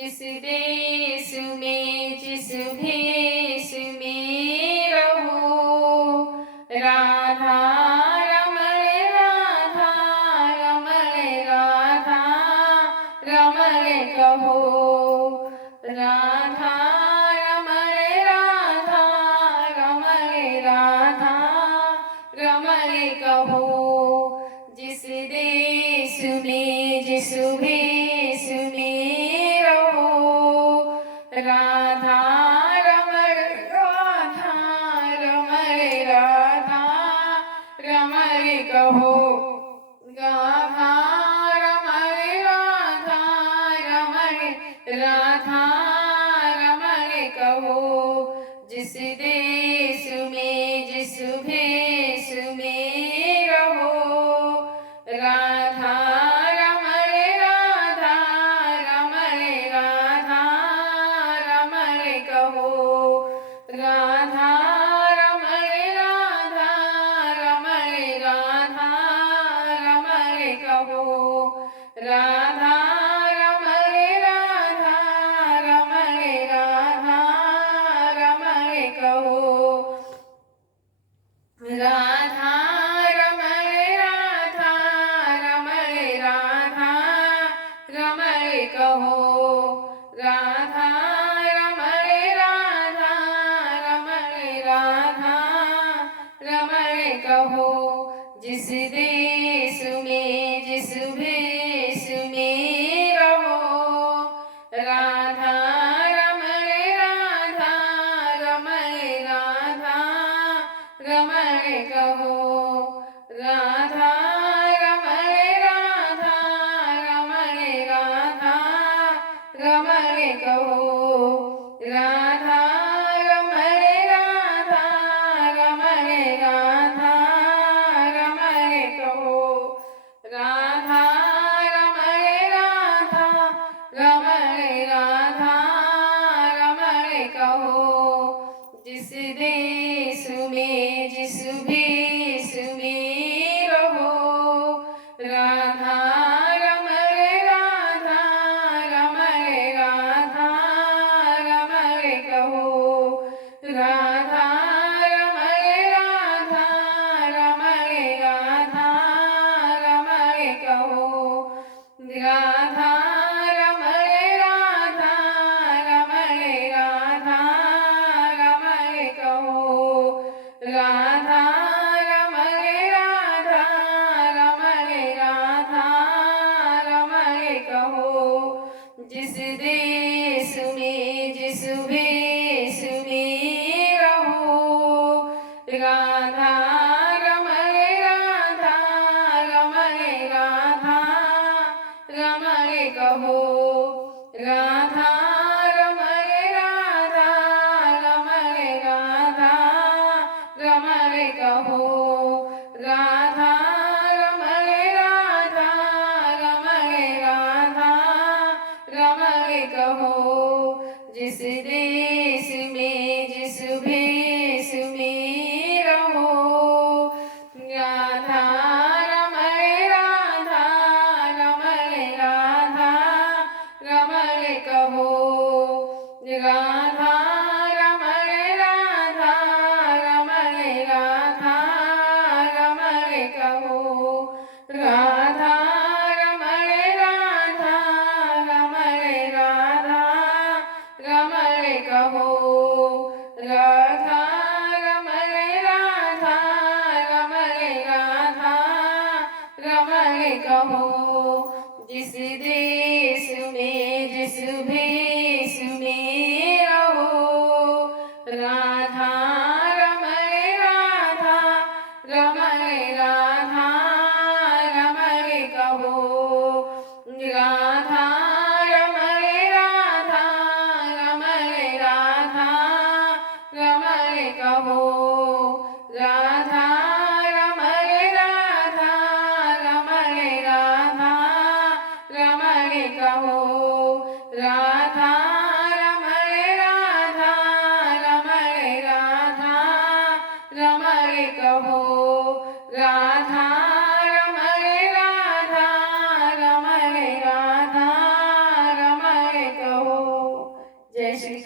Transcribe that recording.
जिस देश में जिस भेष में रहो, राधा रमण राधा रमण राधा रमण कहो। राधा रमण राधा रमण राधा रमण कहो। जिस देश में जिस भेष में रहो, राधा रमण राधा रमण राधा रमण कहो। राधा रमण राधा रमण राधा रमण कहो। जिस देश में जिस भेष में रहो, राधा रमण राधा रमण राधा रमण कहो। राधा रमण राधा रमण राधा रमण कहो। राधा रमण राधा रमण राधा रमण कहो। राधा रमण राधा रमण राधा रमण कहो। राधा रमण राधा रमण राधा रमण कहो। जिस देश में जिस भेष में रहो, राधा रमण राधा रमण राधा रमण कहो। राधा रमण राधा रमण राधा रमण कहो। राधा रमण राधा रमण राधा रमण कहो। राधा रमण राधा रमण राधा रमण कहो। जिस देश में जिस भेष में रहो, राधा रमण राधा रमण राधा रमण कहो। राधा रमण राधा रमण राधा रमण कहो। राधा रमण राधा रमण राधा रमण कहो। राधा रमण राधा रमण राधा रमण कहो। जिस देश में जिस भेष में रहो, राधा रमण राधा रमण राधा रमण कहो। राधा रमण राधा रमण राधा रमण कहो। राधा रमण राधा रमण राधा रमण कहो। जिस देश में जिस भेष में रहो, राधा रमण राधा रमण राधा रमण कहो। राधा रमण राधा रमण राधा रमण कहो। राधा रमण राधा रमण राधा रमण कहो। राधा रमण राधा रमण राधा रमण कहो। जिस देश में जिस भेष में रहो, राधा रमण राधा रमण राधा रमण कहो। राधा रमण राधा रमण राधा रमण कहो। राधा रमण राधा रमण राधा रमण कहो। राधा શ્રી